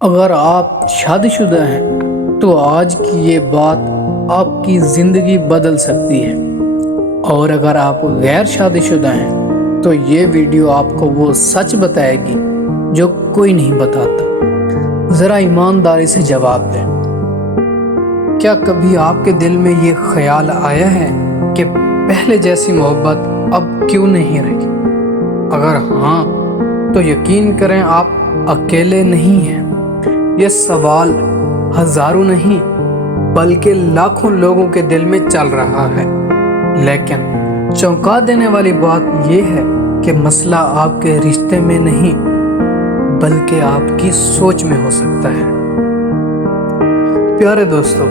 اگر آپ شادی شدہ ہیں تو آج کی یہ بات آپ کی زندگی بدل سکتی ہے، اور اگر آپ غیر شادی شدہ ہیں تو یہ ویڈیو آپ کو وہ سچ بتائے گی جو کوئی نہیں بتاتا۔ ذرا ایمانداری سے جواب دیں، کیا کبھی آپ کے دل میں یہ خیال آیا ہے کہ پہلے جیسی محبت اب کیوں نہیں رہی؟ اگر ہاں تو یقین کریں آپ اکیلے نہیں ہیں۔ یہ سوال ہزاروں نہیں بلکہ لاکھوں لوگوں کے دل میں چل رہا ہے، لیکن چونکا دینے والی بات یہ ہے کہ مسئلہ آپ کے رشتے میں نہیں بلکہ آپ کی سوچ میں ہو سکتا ہے۔ پیارے دوستو،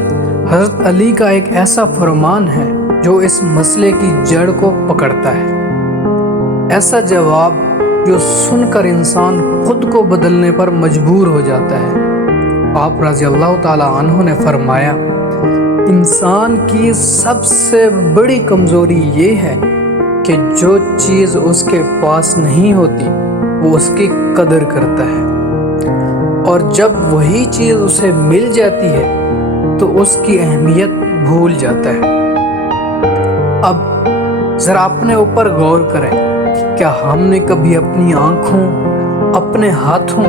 حضرت علی کا ایک ایسا فرمان ہے جو اس مسئلے کی جڑ کو پکڑتا ہے، ایسا جواب جو سن کر انسان خود کو بدلنے پر مجبور ہو جاتا ہے۔ آپ رضی اللہ تعالی عنہ نے فرمایا، انسان کی سب سے بڑی کمزوری یہ ہے کہ جو چیز اس کے پاس نہیں ہوتی وہ اس کی قدر کرتا ہے، اور جب وہی چیز اسے مل جاتی ہے تو اس کی اہمیت بھول جاتا ہے۔ اب ذرا اپنے اوپر غور کریں، کیا ہم نے کبھی اپنی آنکھوں، اپنے ہاتھوں،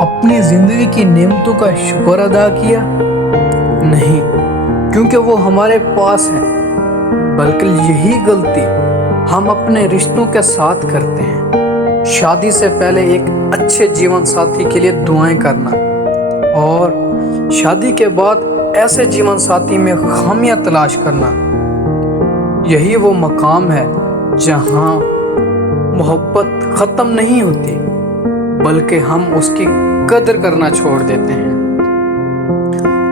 اپنی زندگی کی نعمتوں کا شکر ادا کیا؟ نہیں، کیونکہ وہ ہمارے پاس ہیں، بلکہ یہی غلطی ہم اپنے رشتوں کے ساتھ کرتے ہیں۔ شادی سے پہلے ایک اچھے جیون ساتھی کے لیے دعائیں کرنا، اور شادی کے بعد ایسے جیون ساتھی میں خامیاں تلاش کرنا، یہی وہ مقام ہے جہاں محبت ختم نہیں ہوتی بلکہ ہم اس کی قدر کرنا چھوڑ دیتے ہیں،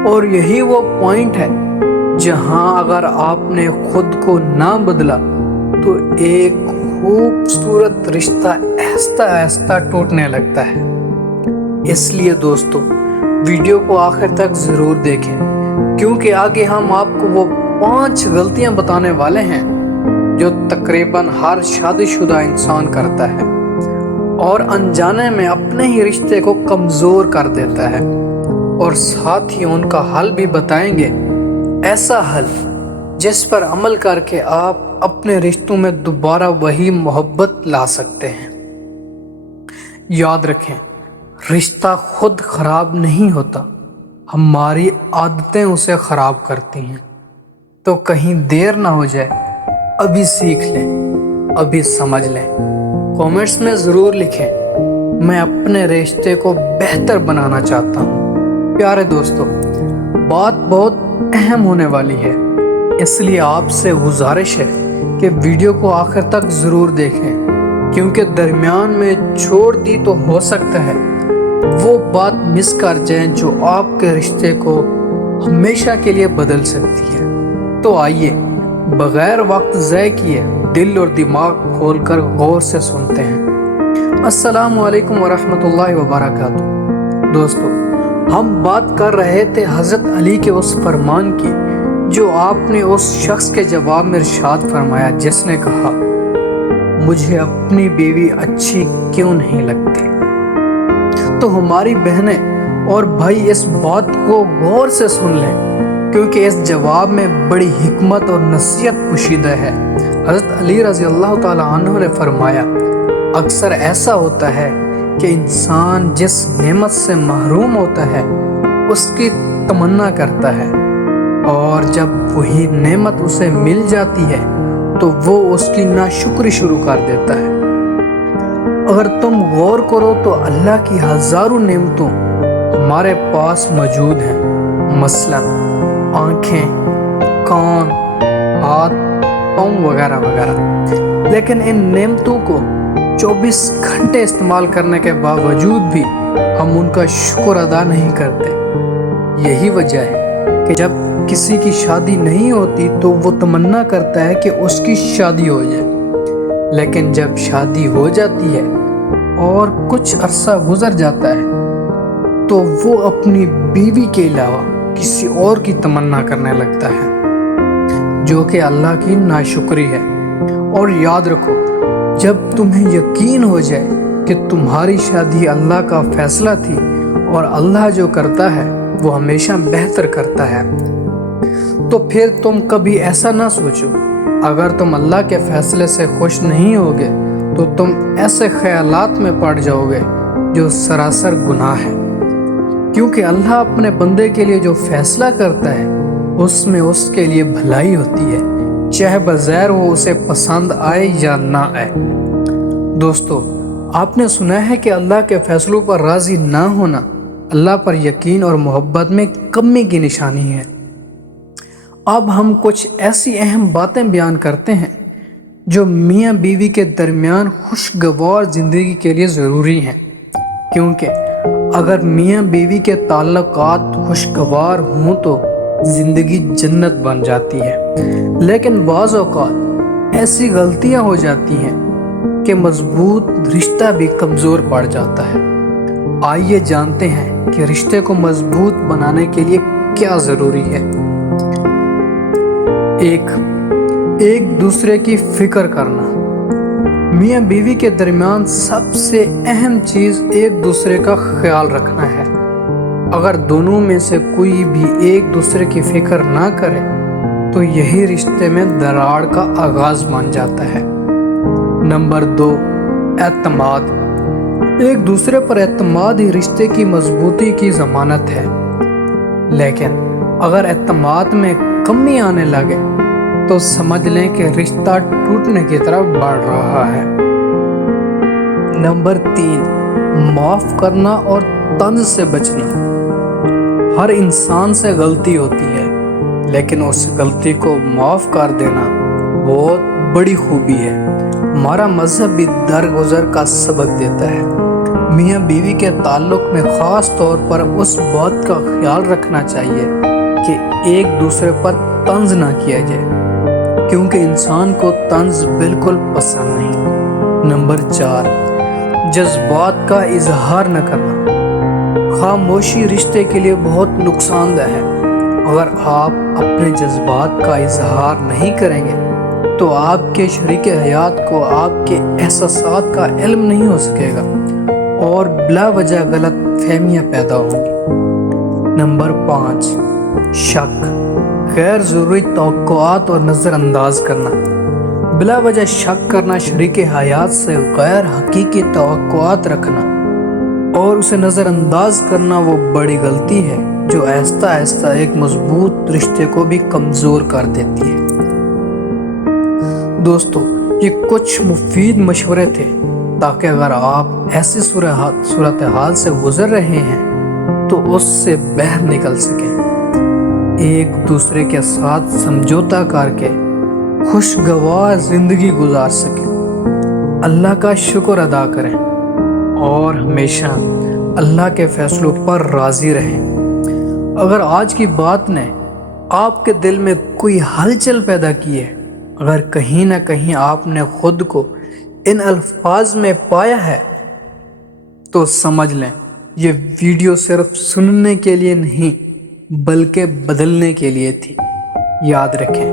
اور یہی وہ پوائنٹ ہے جہاں اگر آپ نے خود کو نہ بدلا تو ایک خوبصورت رشتہ آہستہ آہستہ ٹوٹنے لگتا ہے۔ اس لیے دوستو، ویڈیو کو آخر تک ضرور دیکھیں، کیونکہ آگے ہم آپ کو وہ 5 غلطیاں بتانے والے ہیں جو تقریباً ہر شادی شدہ انسان کرتا ہے اور انجانے میں اپنے ہی رشتے کو کمزور کر دیتا ہے، اور ساتھ ہی ان کا حل بھی بتائیں گے، ایسا حل جس پر عمل کر کے آپ اپنے رشتوں میں دوبارہ وہی محبت لا سکتے ہیں۔ یاد رکھیں، رشتہ خود خراب نہیں ہوتا، ہماری عادتیں اسے خراب کرتی ہیں۔ تو کہیں دیر نہ ہو جائے، ابھی سیکھ لیں، ابھی سمجھ لیں۔ کامنٹس میں ضرور لکھیں، میں اپنے رشتے کو بہتر بنانا چاہتا ہوں۔ پیارے دوستو، بات بہت اہم ہونے والی ہے، اس لیے آپ سے گزارش ہے کہ ویڈیو کو آخر تک ضرور دیکھیں، کیونکہ درمیان میں چھوڑ دی تو ہو سکتا ہے وہ بات مس کر جائیں جو آپ کے رشتے کو ہمیشہ کے لیے بدل سکتی ہے۔ تو آئیے، بغیر وقت ضائع کیے دل اور دماغ کھول کر غور سے سنتے ہیں۔ السلام علیکم ورحمۃ اللہ وبرکاتہ۔ دوستو، ہم بات کر رہے تھے حضرت علی کے اس فرمان کی جو آپ نے اس شخص کے جواب میں ارشاد فرمایا جس نے کہا، مجھے اپنی بیوی اچھی کیوں نہیں لگتی؟ تو ہماری بہنیں اور بھائی اس بات کو غور سے سن لیں، کیونکہ اس جواب میں بڑی حکمت اور نصیحت پوشیدہ ہے۔ حضرت علی رضی اللہ تعالی عنہ نے فرمایا، اکثر ایسا ہوتا ہے کہ انسان جس نعمت سے محروم ہوتا ہے اس کی تمنا کرتا ہے، اور جب وہی نعمت اسے مل جاتی ہے تو وہ اس کی ناشکری شروع کر دیتا ہے۔ اگر تم غور کرو تو اللہ کی ہزاروں نعمتوں ہمارے پاس موجود ہیں، مثلاً آنکھیں، کان، ہاتھ، پاؤں وغیرہ وغیرہ، لیکن ان نعمتوں کو 24 گھنٹے استعمال کرنے کے باوجود بھی ہم ان کا شکر ادا نہیں کرتے۔ یہی وجہ ہے کہ جب کسی کی شادی نہیں ہوتی تو وہ تمنا کرتا ہے کہ اس کی شادی ہو جائے، لیکن جب شادی ہو جاتی ہے اور کچھ عرصہ گزر جاتا ہے تو وہ اپنی بیوی کے علاوہ کسی اور کی تمنا کرنے لگتا ہے، جو کہ اللہ کی ناشکری ہے۔ اور یاد رکھو، جب تمہیں یقین ہو جائے کہ تمہاری شادی اللہ کا فیصلہ تھی اور اللہ جو کرتا ہے وہ ہمیشہ بہتر کرتا ہے۔ تو پھر تم کبھی ایسا نہ سوچو، اگر تم اللہ کے فیصلے سے خوش نہیں ہوگے تو تم ایسے خیالات میں پڑ جاؤ گے جو سراسر گناہ ہے، کیونکہ اللہ اپنے بندے کے لیے جو فیصلہ کرتا ہے اس میں اس کے لیے بھلائی ہوتی ہے، چاہے بظاہر وہ اسے پسند آئے یا نہ آئے۔ دوستو، آپ نے سنا ہے کہ اللہ کے فیصلوں پر راضی نہ ہونا اللہ پر یقین اور محبت میں کمی کی نشانی ہے۔ اب ہم کچھ ایسی اہم باتیں بیان کرتے ہیں جو میاں بیوی کے درمیان خوشگوار زندگی کے لیے ضروری ہیں، کیونکہ اگر میاں بیوی کے تعلقات خوشگوار ہوں تو زندگی جنت بن جاتی ہے، لیکن بعض اوقات ایسی غلطیاں ہو جاتی ہیں کہ مضبوط رشتہ بھی کمزور پڑ جاتا ہے۔ آئیے جانتے ہیں کہ رشتے کو مضبوط بنانے کے لیے کیا ضروری ہے۔ ایک دوسرے کی فکر کرنا۔ میاں بیوی کے درمیان سب سے اہم چیز ایک دوسرے کا خیال رکھنا ہے۔ اگر دونوں میں سے کوئی بھی ایک دوسرے کی فکر نہ کرے تو یہی رشتے میں دراڑ کا آغاز بن جاتا ہے۔ نمبر 2، اعتماد۔ ایک دوسرے پر اعتماد ہی رشتے کی مضبوطی کی ضمانت ہے، لیکن اگر اعتماد میں کمی آنے لگے تو سمجھ لیں کہ رشتہ ٹوٹنے کی طرف بڑھ رہا ہے۔ نمبر 3، معاف کرنا اور طنز سے بچنا۔ ہر انسان سے غلطی ہوتی ہے، لیکن اس غلطی کو معاف کر دینا بہت بڑی خوبی ہے۔ ہمارا مذہب بھی درگزر کا سبق دیتا ہے۔ میاں بیوی کے تعلق میں خاص طور پر اس بات کا خیال رکھنا چاہیے کہ ایک دوسرے پر طنز نہ کیا جائے، کیونکہ انسان کو طنز بالکل پسند نہیں۔ نمبر 4، جذبات کا اظہار نہ کرنا۔ خاموشی رشتے کے لیے بہت نقصان دہ ہے۔ اگر آپ اپنے جذبات کا اظہار نہیں کریں گے تو آپ کے شریک حیات کو آپ کے احساسات کا علم نہیں ہو سکے گا اور بلا وجہ غلط فہمیاں پیدا ہوں گی۔ نمبر 5، شک، غیر ضروری توقعات اور نظر انداز کرنا۔ بلا وجہ شک کرنا، شریک حیات سے غیر حقیقی توقعات رکھنا اور اسے نظر انداز کرنا وہ بڑی غلطی ہے جو آہستہ آہستہ ایک مضبوط رشتے کو بھی کمزور کر دیتی ہے۔ دوستو، یہ کچھ مفید مشورے تھے تاکہ اگر آپ ایسی صورتحال سے گزر رہے ہیں تو اس سے باہر نکل سکیں، ایک دوسرے کے ساتھ سمجھوتا کر کے خوشگوار زندگی گزار سکیں، اللہ کا شکر ادا کریں اور ہمیشہ اللہ کے فیصلوں پر راضی رہیں۔ اگر آج کی بات نے آپ کے دل میں کوئی ہلچل پیدا کی ہے، اگر کہیں نہ کہیں آپ نے خود کو ان الفاظ میں پایا ہے تو سمجھ لیں یہ ویڈیو صرف سننے کے لیے نہیں بلکہ بدلنے کے لیے تھی۔ یاد رکھیں،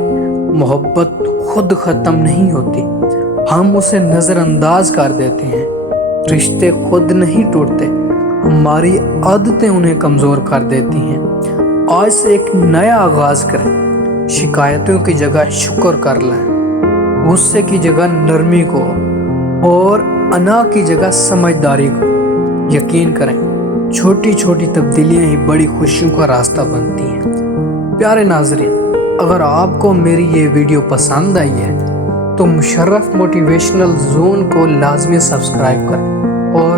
محبت خود ختم نہیں ہوتی، ہم اسے نظر انداز کر دیتے ہیں۔ رشتے خود نہیں ٹوٹتے، ہماری عادتیں انہیں کمزور کر دیتی ہیں۔ آج سے ایک نیا آغاز کریں، شکایتوں کی جگہ شکر کر لیں، غصے کی جگہ نرمی کو اور انا کی جگہ سمجھداری کو۔ یقین کریں، چھوٹی چھوٹی تبدیلیاں ہی بڑی خوشیوں کا راستہ بنتی ہیں۔ پیارے ناظرین، اگر آپ کو میری یہ ویڈیو پسند آئی ہے تو مشرف موٹیویشنل زون کو لازمی سبسکرائب کریں اور